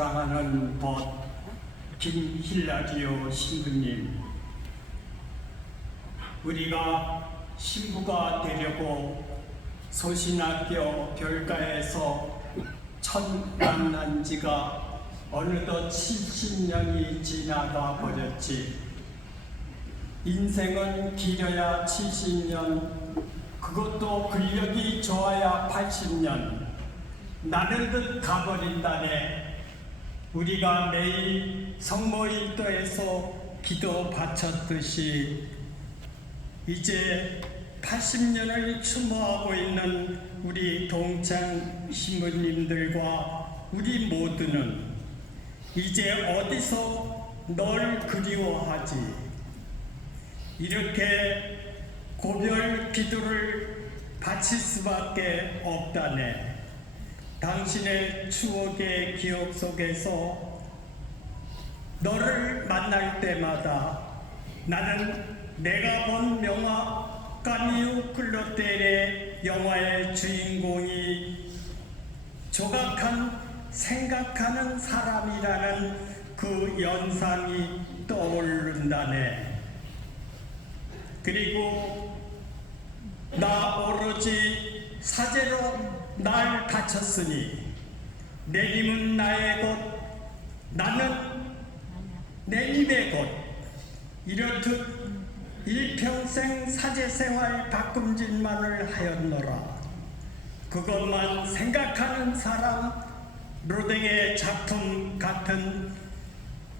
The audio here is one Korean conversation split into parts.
사랑하는 벗 김힐라디오 신부님, 우리가 신부가 되려고 소신학교 별가에서 첫 만난 지가 어느덧 70년이 지나가 버렸지. 인생은 길어야 70년, 그것도 근력이 좋아야 80년. 나는 듯 가버린다네. 우리가 매일 성모 일도에서 기도 바쳤듯이 이제 80년을 추모하고 있는 우리 동창 신부님들과 우리 모두는 이제 어디서 널 그리워하지 이렇게 고별 기도를 바칠 수밖에 없다네. 당신의 추억의 기억 속에서 너를 만날 때마다 나는 내가 본 영화 까미우 클로텔의 영화의 주인공이 조각한 생각하는 사람이라는 그 연상이 떠오른다네. 그리고 나 오로지 사제로 날 바쳤으니 내님은 나의 것 나는 내님의 것. 이렇듯 일평생 사제 생활 바꿈질만을 하였노라. 그것만 생각하는 사람 로댕의 작품 같은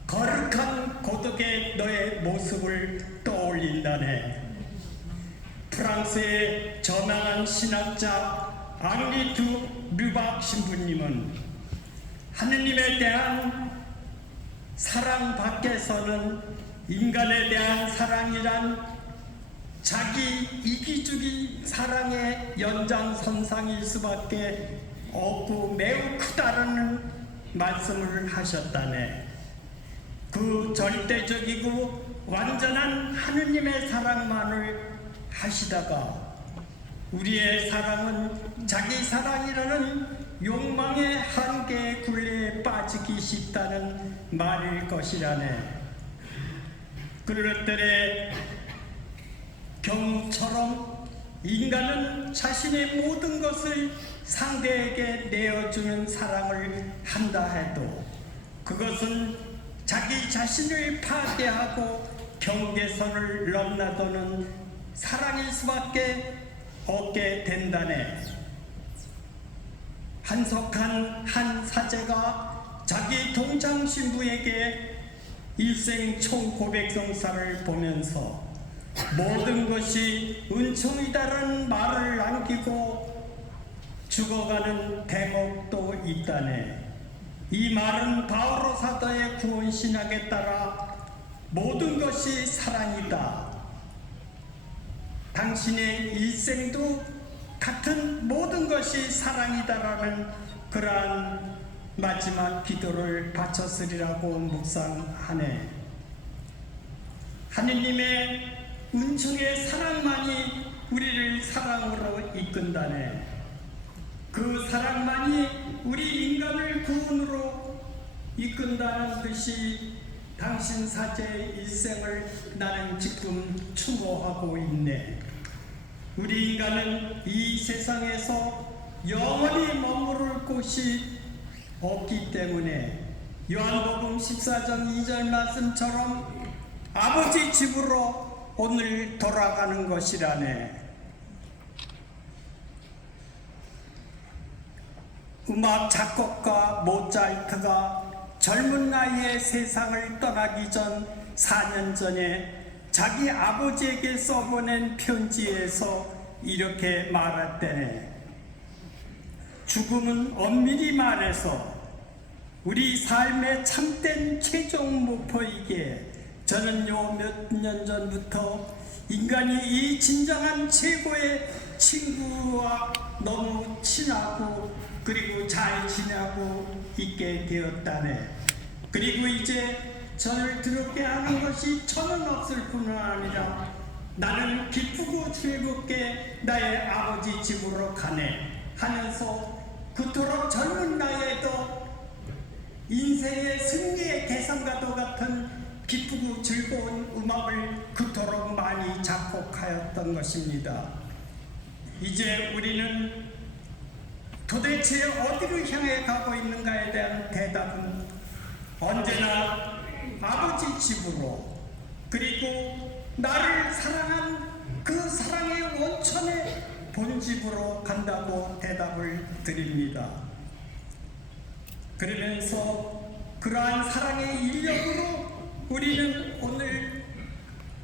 거룩한 고독의 너의 모습을 떠올린다네. 프랑스의 저명한 신학자 앙리투 르박 신부님은 하느님에 대한 사랑 밖에서는 인간에 대한 사랑이란 자기 이기주기 사랑의 연장선상일 수밖에 없고 매우 크다라는 말씀을 하셨다네. 그 절대적이고 완전한 하느님의 사랑만을 하시다가 우리의 사랑은 자기 사랑이라는 욕망의 한계의 굴레에 빠지기 쉽다는 말일 것이라네. 그릇들의 경처럼 인간은 자신의 모든 것을 상대에게 내어주는 사랑을 한다 해도 그것은 자기 자신을 파괴하고 경계선을 넘나드는 사랑일 수밖에 없게 된다네. 한석한 한 사제가 자기 동장 신부에게 일생 총고백성사를 보면서 모든 것이 은총이다라는 말을 남기고 죽어가는 대목도 있다네. 이 말은 바오로 사도의 구원 신학에 따라 모든 것이 사랑이다. 당신의 일생도 같은 모든 것이 사랑이다라는 그러한 마지막 기도를 바쳤으리라고 묵상하네. 하느님의 은총의 사랑만이 우리를 사랑으로 이끈다네. 그 사랑만이 우리 인간을 구원으로 이끈다는 듯이 당신 사제의 일생을 나는 지금 추모하고 있네. 우리 인간은 이 세상에서 영원히 머무를 곳이 없기 때문에 요한복음 14장 2절 말씀처럼 아버지 집으로 오늘 돌아가는 것이라네. 음악 작곡가 모차르트가 젊은 나이에 세상을 떠나기 전 4년 전에 자기 아버지에게 써보낸 편지에서 이렇게 말했대네. 죽음은 엄밀히 말해서 우리 삶의 참된 최종 목표이기에 저는 요 몇 년 전부터 인간이 이 진정한 최고의 친구와 너무 친하고 그리고 잘 지내고 있게 되었다네. 그리고 이제 저를 드럽게 하는 것이 저는 없을 뿐 아니라 나는 기쁘고 즐겁게 나의 아버지 집으로 가네 하면서 그토록 젊은 나이에도 인생의 승리의 개성과도 같은 기쁘고 즐거운 음악을 그토록 많이 작곡하였던 것입니다. 이제 우리는 도대체 어디로 향해 가고 있는가에 대한 대답은 언제나 아버지 집으로 그리고 나를 사랑한 그 사랑의 원천의 본집으로 간다고 대답을 드립니다. 그러면서 그러한 사랑의 인력으로 우리는 오늘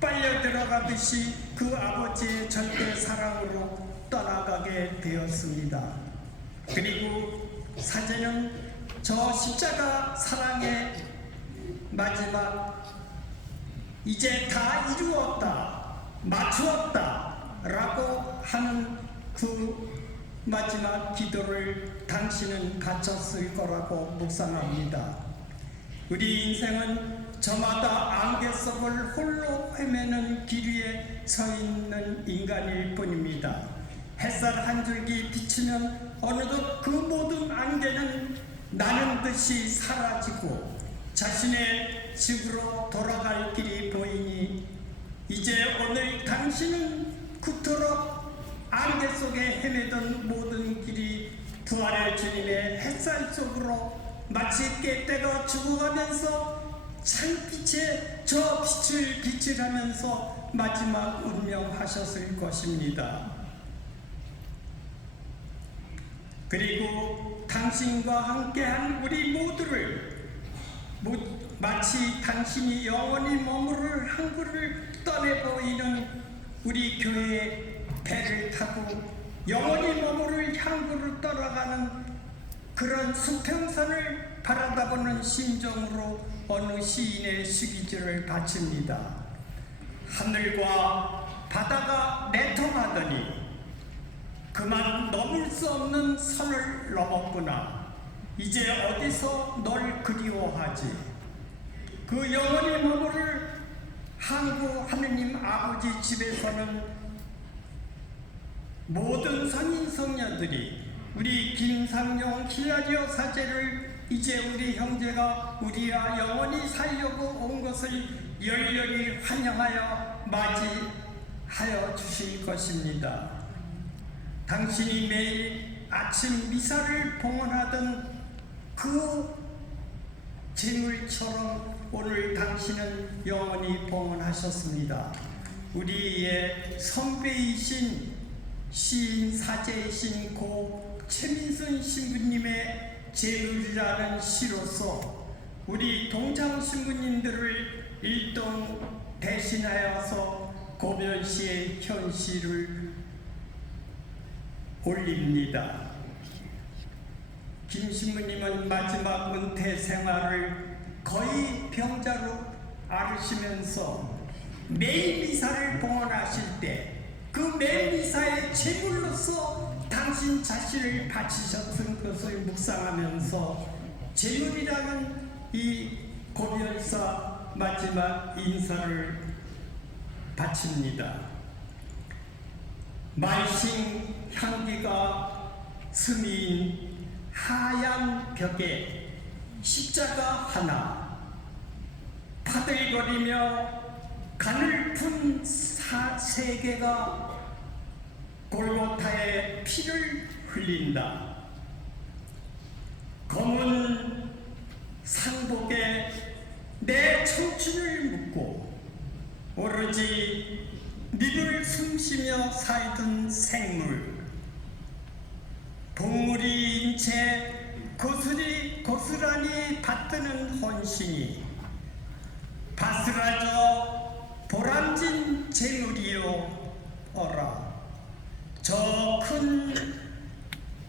빨려 들어가듯이 그 아버지의 절대 사랑으로 떠나가게 되었습니다. 그리고 사제는 저 십자가 사랑의 마지막 이제 다 이루었다, 맞추었다 라고 하는 그 마지막 기도를 당신은 갖췄을 거라고 묵상합니다. 우리 인생은 저마다 안개 속을 홀로 헤매는 길 위에 서 있는 인간일 뿐입니다. 햇살 한 줄기 비치면 어느덧 그 모든 안개는 나는 듯이 사라지고 자신의 집으로 돌아갈 길이 보이니 이제 오늘 당신은 그토록 안개 속에 헤매던 모든 길이 부활의 주님의 햇살 속으로 마치 깨때가 죽어가면서 창빛에 저 빛을 비칠하면서 마지막 운명하셨을 것입니다. 그리고 당신과 함께한 우리 모두를 모- 마치 당신이 영원히 머무를 항구를 떠내 보이는 우리 교회의 배를 타고 영원히 머무를 항구를 떠나가는 그런 수평선을 바라다보는 심정으로 어느 시인의 시기지를 바칩니다. 하늘과 바다가 내통하더니 그만 넘을 수 없는 선을 넘었구나. 이제 어디서 널 그리워하지? 그 영원히 머무를 한국 하느님 아버지 집에서는 모든 성인 성녀들이 우리 김상용 히라리오 사제를 이제 우리 형제가 우리와 영원히 살려고 온 것을 열렬히 환영하여 맞이하여 주실 것입니다. 당신이 매일 아침 미사를 봉헌하던 그 재물처럼 오늘 당신은 영원히 봉헌하셨습니다. 우리의 선배이신 시인 사제이신 고 최민순 신부님의 재물이라는 시로서 우리 동장 신부님들을 일동 대신하여서 고변시의 현실을 올립니다. 김 신부님은 마지막 은퇴 생활을 거의 병자로 앓으시면서 매일 미사를 봉헌하실 때 그 매일 미사의 제물로서 당신 자신을 바치셨던 것을 묵상하면서 제물이라는 이 고별사 마지막 인사를 바칩니다. 말씀 향기가 스미인 하얀 벽에 십자가 하나 파들거리며 가늘픈 사 세계가 골고타의 피를 흘린다. 검은 상복에 내 청춘을 묻고 오로지 니를 숨쉬며 살던 생물. 동물이 인체 고스리 고스란히 받드는 헌신이. 바스라져 보람진 재물이요 어라. 저큰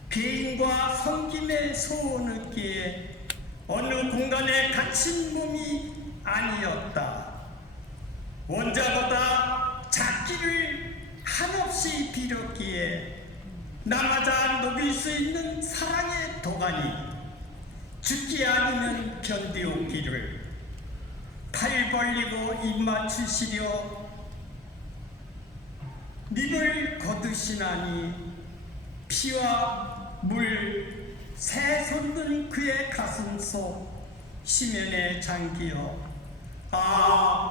비인과 섬김의 소원을기에 어느 공간에 갇힌 몸이 아니었다. 원자보다 작기를 한없이 빌었기에 나마자 녹일 수 있는 사랑의 도가니 죽기 아니면 견디오기를 팔 벌리고 입 맞추시려 님을 거두시나니 피와 물, 새 솟는 그의 가슴 속 시면의 장기여 아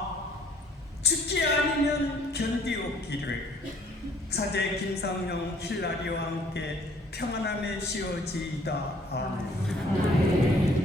죽기 아니면 견디었기를. 사제 김상영 힐라리와 함께 평안함에 씌워지이다. 아멘